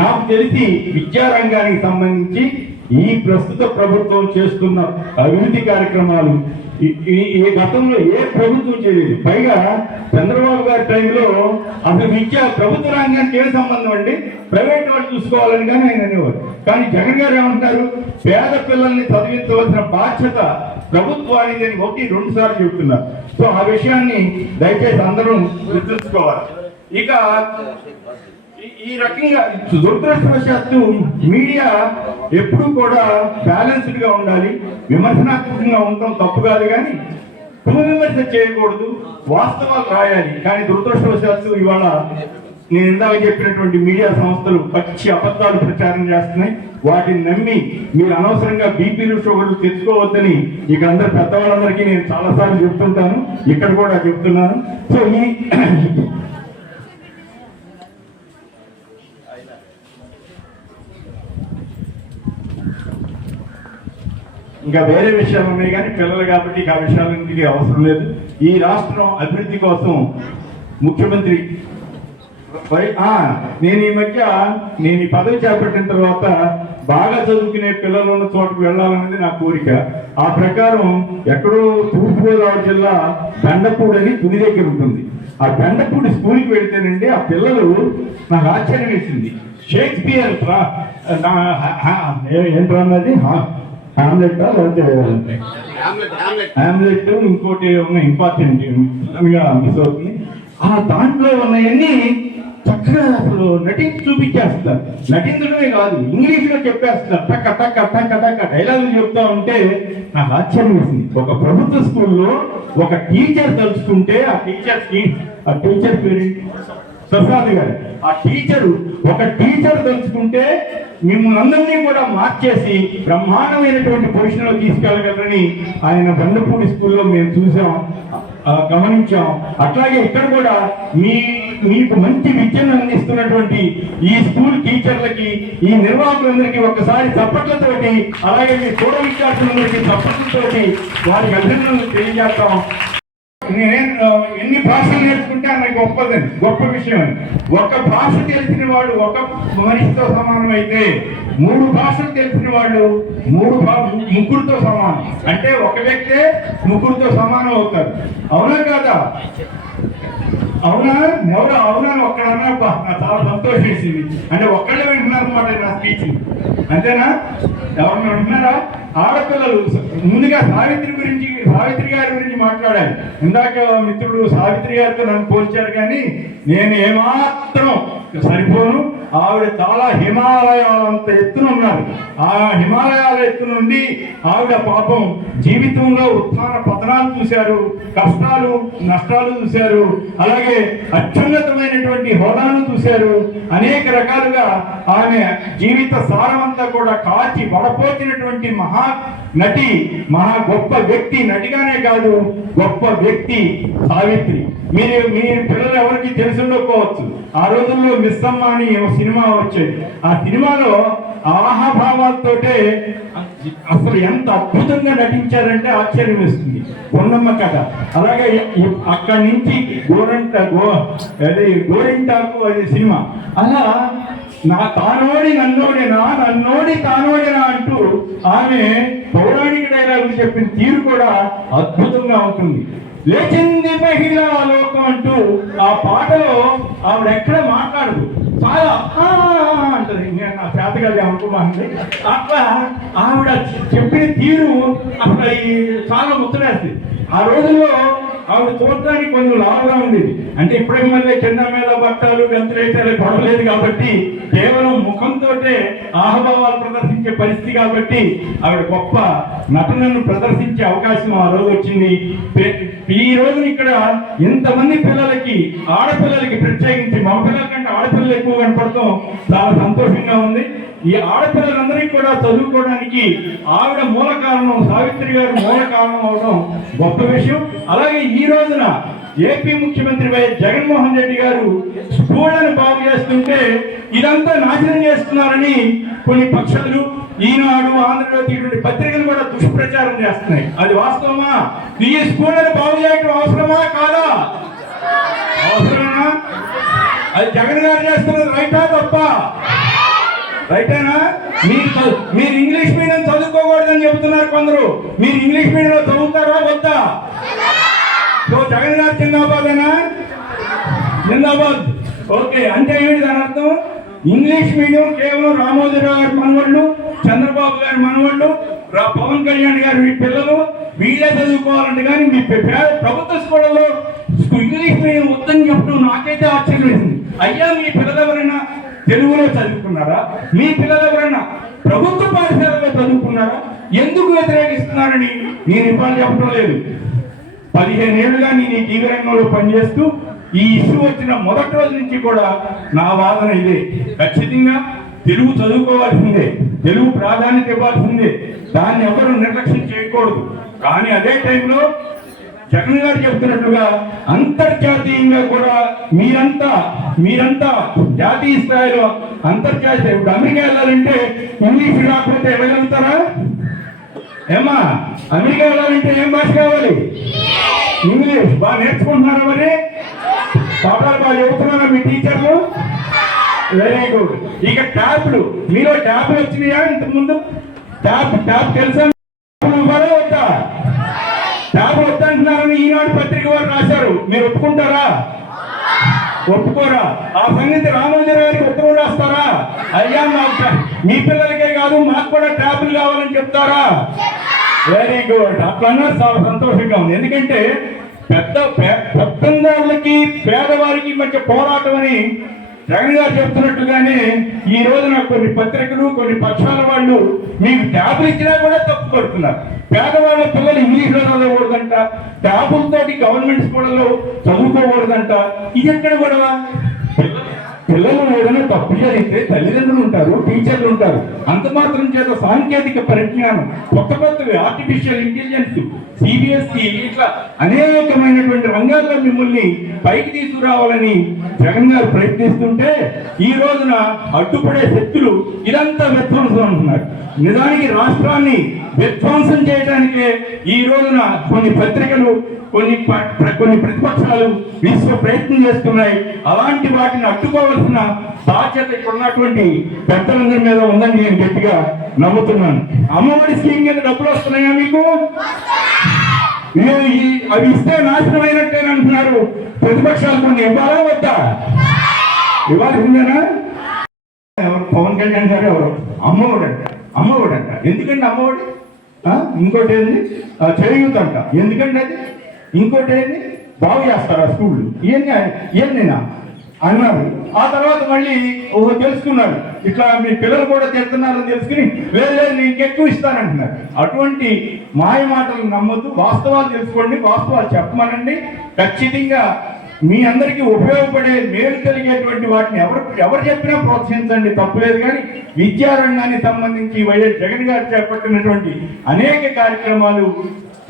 నాకు తెలిసి విద్యారంగానికి సంబంధించి ఈ ప్రస్తుత ప్రభుత్వం చేస్తున్న అభివృద్ధి కార్యక్రమాలు ఈ గతంలో ఏ ప్రభుత్వం చేయలేదు. పైగా చంద్రబాబు గారి టైంలో అసలు ప్రభుత్వ రంగానికి ఏ సంబంధం అండి, ప్రైవేట్ వాళ్ళు చూసుకోవాలని కానీ ఆయన అనేవారు. కానీ జగన్ గారు ఏమంటున్నారు, పేద పిల్లల్ని చదివించవలసిన బాధ్యత ప్రభుత్వానికి అని 1-2 సార్లు చెబుతున్నారు. సో ఆ విషయాన్ని దయచేసి అందరూ గుర్తుంచుకోవాలి. ఇక ఈ రకంగా దురదృష్టవశాత్తు మీడియా ఎప్పుడూ కూడా బ్యాలెన్స్డ్ గా ఉండాలి. విమర్శనాత్మకంగా ఉండటం తప్పు కాదు, కానీ విమర్శ చేయకూడదు, వాస్తవాలు రాయాలి. కానీ దురదృష్టవశాత్తు ఇవాళ నేను ఇందాక చెప్పినటువంటి మీడియా సంస్థలు పచ్చి అబద్ధాలు ప్రచారం చేస్తున్నాయి. వాటిని నమ్మి మీరు అనవసరంగా బీపీలు షుగర్లు తెచ్చుకోవద్దని ఇక అందరు పెద్దవాళ్ళందరికీ నేను చాలాసార్లు చెప్తుంటాను, ఇక్కడ కూడా చెప్తున్నాను. సో ఇంకా వేరే విషయాలు ఉన్నాయి, కానీ పిల్లలు కాబట్టి ఆ విషయాలన్నింటికి అవసరం లేదు. ఈ రాష్ట్రం అభివృద్ధి కోసం ముఖ్యమంత్రి నేను ఈ పదవి చేపట్టిన తర్వాత బాగా చదువుకునే పిల్లలు ఉన్న చోటుకు వెళ్ళాలనేది నా కోరిక. ఆ ప్రకారం ఎక్కడో తూర్పుగోదావరి జిల్లా బెండపూడి అని తుని దగ్గర ఉంటుంది. ఆ బెండపూడి స్కూల్కి వెళ్తేనండి ఆ పిల్లలు నాకు ఆశ్చర్యం వేసింది. షేక్స్పియర్ ఏంటన్నది హామ్లెట్ ఇంకోటి ఇంపార్టెంట్ మిస్ అవుతుంది. ఆ దాంట్లో ఉన్నాయన్నీ చక్కగా అసలు నటించి చూపించేస్తారు. నటించడమే కాదు, ఇంగ్లీష్ లో చెప్పేస్తారు. టక్క టక్క టక్క టక్క డైలాగులు చెప్తా ఉంటే నాకు ఆశ్చర్యం వేసింది. ఒక ప్రభుత్వ స్కూల్లో ఒక టీచర్ తలుచుకుంటే ఆ టీచర్ పేరు ప్రసాద్ గారు, ఆ ఒక టీచర్ తలుచుకుంటే మిమ్మల్ని అందరినీ కూడా మార్చేసి బ్రహ్మాండమైనటువంటి పొజిషన్లో తీసుకెళ్ళగలరని ఆయన బండపూడి స్కూల్లో మేము చూసాం, గమనించాం. అట్లాగే ఇక్కడ కూడా మీకు మంచి విద్యను అందిస్తున్నటువంటి ఈ స్కూల్ టీచర్లకి, ఈ నిర్వాహకులందరికీ ఒకసారి చప్పట్లతోటి, అలాగే మీ పూర్వ విద్యార్థులందరికీ చప్పట్లతోటి వారికి అభినందనలు తెలియజేస్తాం. ఎన్ని భాషలు నేర్చుకుంటే అన్నది గొప్ప విషయం. ఒక భాష తెలిసిన వాడు ఒక మనిషితో సమానం అయితే 3 భాషలు తెలిసిన వాళ్ళు ముగ్గురితో సమానం. అంటే ఒక వ్యక్తే ముగ్గురితో సమానం అవుతారు. అవునా కాదా? అవునా? ఎవరు అవునా ఒక్కడన్నా నాకు చాలా సంతోషించింది. అంటే ఒక్కళ్ళే వింటున్నారు అన్నమాట నా స్పీచ్, అంతేనా? ఎవరన్నా వింటున్నారా? ఆడపిల్లలు ముందుగా సావిత్రి గారి గురించి మాట్లాడాలి. ఇందాక మిత్రుడు సావిత్రి గారితో నన్ను పోల్చారు, కానీ నేను ఏమాత్రం సరిపోను. ఆవిడ చాలా హిమాలయాలంత ఎత్తున ఉన్నారు. ఆ హిమాలయాల ఎత్తు నుండి ఆవిడ పాపం జీవితంలో ఉత్థాన పతనాలు చూశారు, కష్టాలు నష్టాలు చూశారు, అలాగే అత్యున్నతమైనటువంటి హోదాను చూశారు. అనేక రకాలుగా ఆమె జీవిత సారమంతా కూడా కాచి వడపోచినటువంటి మహా నటి, మహా గొప్ప వ్యక్తి. నటిగానే కాదు, గొప్ప వ్యక్తి సావిత్రి. మీ పిల్లలు ఎవరికి తెలుసుండకపోవచ్చు, ఆ రోజుల్లో మిస్సమ్మ అని సినిమా వచ్చేది. ఆ సినిమాలో ఆహాభావాలతోటే అసలు ఎంత అద్భుతంగా నటించారంటే ఆశ్చర్యం వేస్తుంది. పొన్నమ్మ కథ, అలాగే అక్కడి నుంచి గోరింటాకు అది సినిమా. అలా నన్నోడి తానోడినా అంటూ ఆమె పౌరాణిక డైలాగులు చెప్పిన తీరు కూడా అద్భుతంగా ఉంటుంది. లేచింది మహిళా లోకం అంటూ ఆ పాటలో ఆవిడ ఎక్కడ మాట్లాడదు, చాలా అంటది. నేను నా చేతగాలి అనుకున్నాను. అట్లా ఆవిడ చెప్పిన తీరు అసలు చాలా ముచ్చటేస్తుంది. ఆ రోజుల్లో ఆవిడ చూడటానికి కొంచెం లావుగా ఉండేది. అంటే ఇప్పుడే మళ్ళీ కింద మీద బట్టాలు వెంతలేసాలు పడలేదు కాబట్టి కేవలం ముఖంతో ఆహభావాలు ప్రదర్శించే పరిస్థితి కాబట్టి ఆవిడ గొప్ప నటనను ప్రదర్శించే అవకాశం ఆ రోజు వచ్చింది. ఈ రోజున ఇక్కడ ఇంతమంది పిల్లలకి, ఆడపిల్లలకి ప్రత్యేకించి మగపిల్లల కంటే ఆడపిల్లలు ఎక్కువ కనపడటం చాలా సంతోషంగా ఉంది. ఈ ఆడపిల్లలందరికీ కూడా చదువుకోవడానికి ఆవిడ మూల కారణం, సావిత్రి గారు మూల కారణం అవడం గొప్ప విషయం. అలాగే ఈ రోజున ఏపీ ముఖ్యమంత్రి వైఎస్ జగన్మోహన్ రెడ్డి గారు స్కూళ్లను బాగు చేస్తుంటే ఇదంతా నాశనం చేస్తున్నారని కొన్ని పక్షాలు, ఈనాడు, ఆంధ్రజ్యోతి ఇటువంటి పత్రికలు కూడా దుష్ప్రచారం చేస్తున్నాయి. అది వాస్తవమా? ఈ స్కూళ్లను బాగు చేయడం అవసరమా కాదా? అవసరమా? అది జగన్ గారు చేస్తున్నది రైటా తప్ప? రైటేనా? మీరు ఇంగ్లీష్ మీడియం చదువుకోకూడదని చెబుతున్నారు కొందరు. మీరు ఇంగ్లీష్ మీడియంలో చదువుతారా వద్దా? సో జగన్ గారు జిందాబాదేనా? జిందాబాద్. ఓకే, అంటే ఏమిటి దాని అర్థం? ఇంగ్లీష్ మీడియం కేవలం రామోజీరావు గారి మనవాళ్ళు, చంద్రబాబు గారి మనవాళ్ళు, పవన్ కళ్యాణ్ గారి పిల్లలు వీళ్ళే చదువుకోవాలంటే కానీ మీ ప్రభుత్వ స్కూళ్ళలో ఇంగ్లీష్ మీడియం వద్దని చెప్పడం నాకైతే ఆశ్చర్యం వేసింది. అయ్యా, మీ పిల్లలు ఎవరైనా తెలుగులో చదువుకున్నారా? మీ పిల్లలు ఎవరైనా ప్రభుత్వ పాఠశాలలో చదువుకున్నారా? ఎందుకు వ్యతిరేకిస్తున్నారని నేను ఇవాళ చెప్పడం లేదు. 15 ఏళ్ళుగా నేను ఈ టీవీ రంగంలో పనిచేస్తూ ఈ ఇష్యూ వచ్చిన మొదటి రోజు నుంచి కూడా నా వాదన ఇదే. ఖచ్చితంగా తెలుగు చదువుకోవాల్సిందే, తెలుగు ప్రాధాన్యత ఇవ్వాల్సిందే, దాన్ని ఎవరు నిర్లక్ష్యం చేయకూడదు. కానీ అదే టైంలో జగన్ గారు చెప్తున్నట్లుగా అంతర్జాతీయంగా కూడా మీరంతా జాతీయ స్థాయిలో అంతర్జాతీయ ఇప్పుడు అమెరికా వెళ్ళాలంటే ఇంగ్లీష్ రాకపోతే వెళ్ళగలుగుతారా? ఏమా, అమెరికా వెళ్ళాలంటే ఏం భాష కావాలి? ఇంగ్లీష్. బాగా నేర్చుకుంటున్నారా? మరి పాఠాలు బాగా చెబుతున్నారా మీ టీచర్లు? Very good. ఇక ట్యాబ్లు, మీలో ట్యాబ్లు వచ్చినాయా ఇంతకుముందు? ట్యాబ్ తెలుసా? వద్దా? ట్యాబ్ వద్దంటున్నారని ఈనాడు పత్రిక వారు రాశారు. మీరు ఒప్పుకుంటారా? ఒప్పుకోరా? ఆ సంగతి రామోజీరావు గారికి ఉత్తరం రాస్తారా? అయ్యా, మీ పిల్లలకే కాదు మాకు కూడా ట్యాబ్లు కావాలని చెప్తారా? Very good. అట్లన్నా చాలా సంతోషంగా ఉంది. ఎందుకంటే పెద్దందారులకి పేదవారికి మధ్య పోరాటం అని జగన్ గారు చెప్తున్నట్టుగానే ఈ రోజున కొన్ని పత్రికలు, కొన్ని పక్షాల వాళ్ళు మీకు ట్యాబ్లు ఇచ్చినా కూడా తప్పు పడుతున్నారు. పేదవాళ్ళ పిల్లలు ఇంగ్లీష్లో చదవకూడదంట, ట్యాబులతోటి గవర్నమెంట్ స్కూళ్ళలో చదువుకోకూడదంట. ఇది ఎక్కడ గొడవ? పిల్లలు ఏదైనా తప్పు జరిగితే తల్లిదండ్రులు ఉంటారు, టీచర్లు ఉంటారు. అంత మాత్రం చేత సాంకేతిక పరిజ్ఞానం, కొత్తవి, ఆర్టిఫిషియల్ ఇంటెలిజెన్స్, సిబిఎస్ఈ, ఇట్లా అనేకమైనటువంటి రంగాల్లో మిమ్మల్ని పైకి తీసుకురావాలని జగన్ గారు ప్రయత్నిస్తుంటే ఈ రోజున అడ్డుపడే శక్తులు ఇదంతా విధ్వంసం అంటున్నారు. నిజానికి రాష్ట్రాన్ని విధ్వంసం చేయడానికే ఈ రోజున కొన్ని పత్రికలు, కొన్ని ప్రతిపక్షాలు విశ్వ ప్రయత్నం చేస్తున్నాయి. అలాంటి వాటిని అడ్డుకోవాల్సిన బాధ్యత ఇక్కడ ఉన్నటువంటి పెద్దలందరి మీద ఉందని నేను గట్టిగా నమ్ముతున్నాను. అమ్మఒడి స్కీమ్ కింద డబ్బులు వస్తున్నాయా మీకు? అవి ఇస్తే నాశనం అయినట్టేనంటున్నారు ప్రతిపక్షాలు. కొన్ని ఇవ్వాలా వద్దా? ఇవ్వాల్సిందేనా? పవన్ కళ్యాణ్ గారు ఎవరు? అమ్మఒడంట. ఎందుకండి అమ్మఒడి? ఇంకోటి ఏంది? చేయూతంట. ఎందుకండి అది? ఇంకోటి ఏంది? బాగు చేస్తారా స్కూళ్ళు? ఏందినా అన్నారు. ఆ తర్వాత మళ్ళీ తెలుసుకున్నారు, ఇట్లా మీ పిల్లలు కూడా తిడుతున్నారని తెలుసుకుని లేదు నేను ఎక్కువ ఇస్తానంటున్నారు. అటువంటి మాయ మాటలు నమ్మొద్దు, వాస్తవాలు తెలుసుకోండి, వాస్తవాలు చెప్పమనండి. ఖచ్చితంగా మీ అందరికీ ఉపయోగపడే, మేలు కలిగేటువంటి వాటిని ఎవరు చెప్పినా ప్రోత్సహించండి, తప్పులేదు. కానీ విద్యారంగానికి సంబంధించి వైఎస్ జగన్ గారు చేపట్టినటువంటి అనేక కార్యక్రమాలు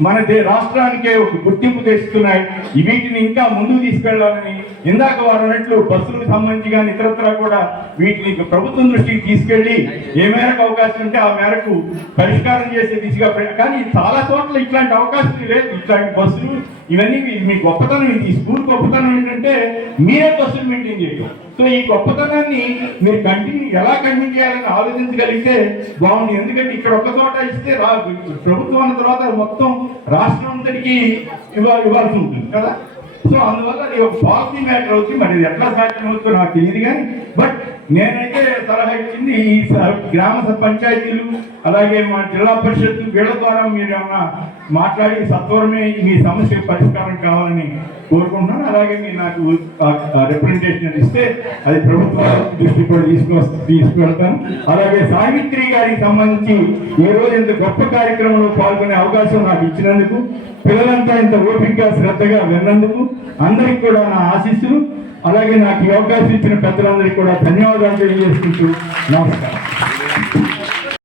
మన రాష్ట్రానికే ఒక గుర్తింపు తెస్తున్నాయి. వీటిని ఇంకా ముందుకు తీసుకెళ్లాలని, ఇందాక వారు అన్నట్లు బస్సులకు సంబంధించి కానీ ఇతరత్రా కూడా వీటిని ప్రభుత్వం దృష్టికి తీసుకెళ్లి ఏ మేరకు అవకాశం ఉంటే ఆ మేరకు పరిష్కారం చేసే దిశగా. కానీ చాలా చోట్ల ఇట్లాంటి అవకాశం లేదు. ఇట్లాంటి బస్సులు ఇవన్నీ మీ గొప్పతనం. ఈ స్కూల్ గొప్పతనం ఏంటంటే మీరే బస్సులు మెయింటైన్ చేయడం. సో ఈ గొప్పతనాన్ని మీరు ఎలా కంటిన్యూ చేయాలని ఆలోచించగలిగితే బాగుంది. ఎందుకంటే ఇక్కడ ఒక చోట ఇస్తే ప్రభుత్వం అన్న తర్వాత మొత్తం రాష్ట్రం అంతటికి ఇవ్వాల్సి ఉంటుంది కదా. సో అందువల్ల అది ఒక పాలసీ మ్యాటర్ అవుతుంది. మరి ఎట్లా సాధ్యం అవుతుందో నాకు తెలియదు. కానీ బట్ నేనైతే సలహా ఇచ్చింది ఈ గ్రామ పంచాయతీలు, అలాగే మా జిల్లా పరిషత్తు, వీళ్ళ ద్వారా మీరు ఏమన్నా మాట్లాడి సత్వరమే మీ సమస్య పరిష్కారం కావాలని కోరుకుంటున్నాను. అలాగే మీరు నాకు రిప్రజెంటేషన్ ఇస్తే అది ప్రభుత్వ దృష్టి కూడా తీసుకువెళ్తాను. అలాగే సావిత్రి గారికి సంబంధించి ఈ రోజు ఇంత గొప్ప కార్యక్రమంలో పాల్గొనే అవకాశం నాకు ఇచ్చినందుకు, పిల్లలంతా ఇంత ఓపికగా శ్రద్ధగా విన్నందుకు అందరికి కూడా నా ఆశీస్సులు. అలాగే నాకు ఈ అవకాశం ఇచ్చిన పెద్దలందరికీ కూడా ధన్యవాదాలు తెలియజేసుకుంటూ నమస్కారం.